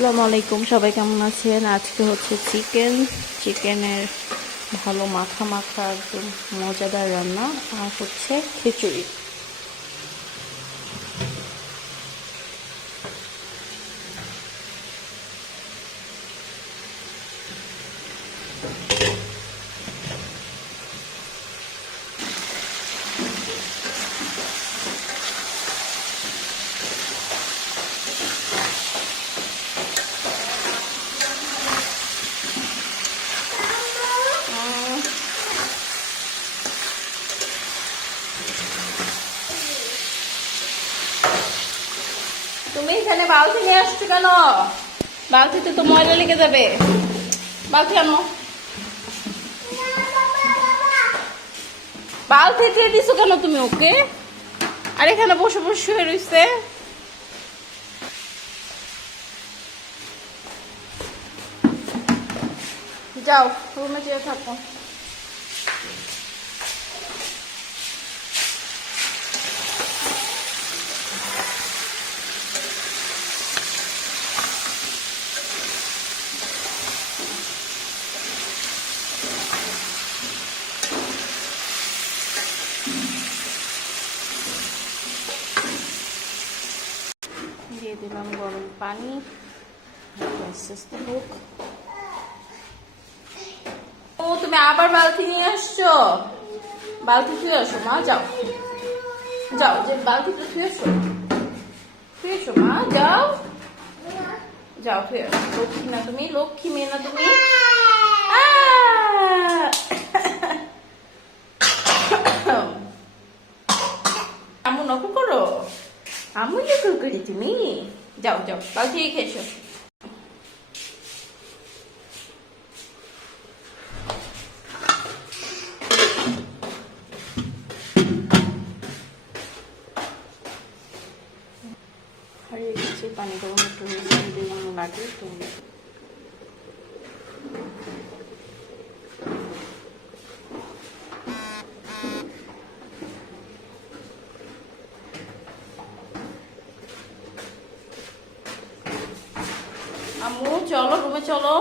আসসালামু আলাইকুম, সবাই কেমন আছেন? আজকে হচ্ছে চিকেনের ভালো মাখা মাখা একদম মজাদার রান্না আর হচ্ছে খিচুড়ি। তুমি এখানে বালতি নিয়ে আসছো কেন? বালতিতে তো ময়লা লেগে যাবে। বালতি আনো। বালতি দিয়ে দিছো কেন তুমি ওকে? আর এখানে বসে বসে শুয়ে রইছে। যাও রুমে যেয়ে থাকো। দিয়ে দিলাম গরম পানি। ও তুমি আবার বালতি নিয়ে আসছো? বালতি ধুয়ে আসো মা, যাও যাও, যে বালতিটা ধুয়ে আসো মা, যাও যাও ধুয়ে আসো। লক্ষ্মী না তুমি, লক্ষ্মী মেয়ে না তুমি। আমু নকল করো, আমু নকল করি তুমি। যাও যাও বালতি খেয়ে এসো। হারিয়ে গেছে পানি গরম একটু দিলাম লাগে তো। আম্মু চলো রুমে চলো।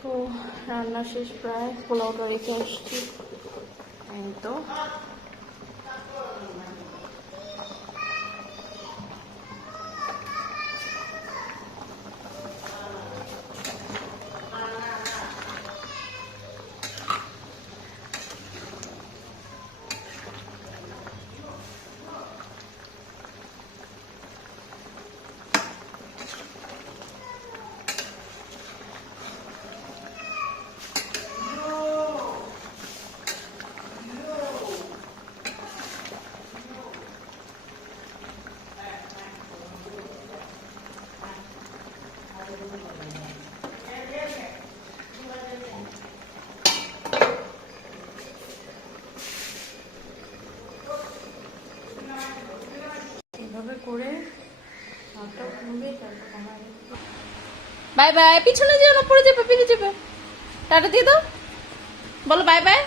তো রান্না শেষ প্রায়, পোলাওটা রেখে আসছি। এই তো এভাবে করে বাই বাই। পিছনে যেও না, পড়ে যাবে, পেরে যাবে। টাটা দিয়ে দাও, বলো বাই বাই।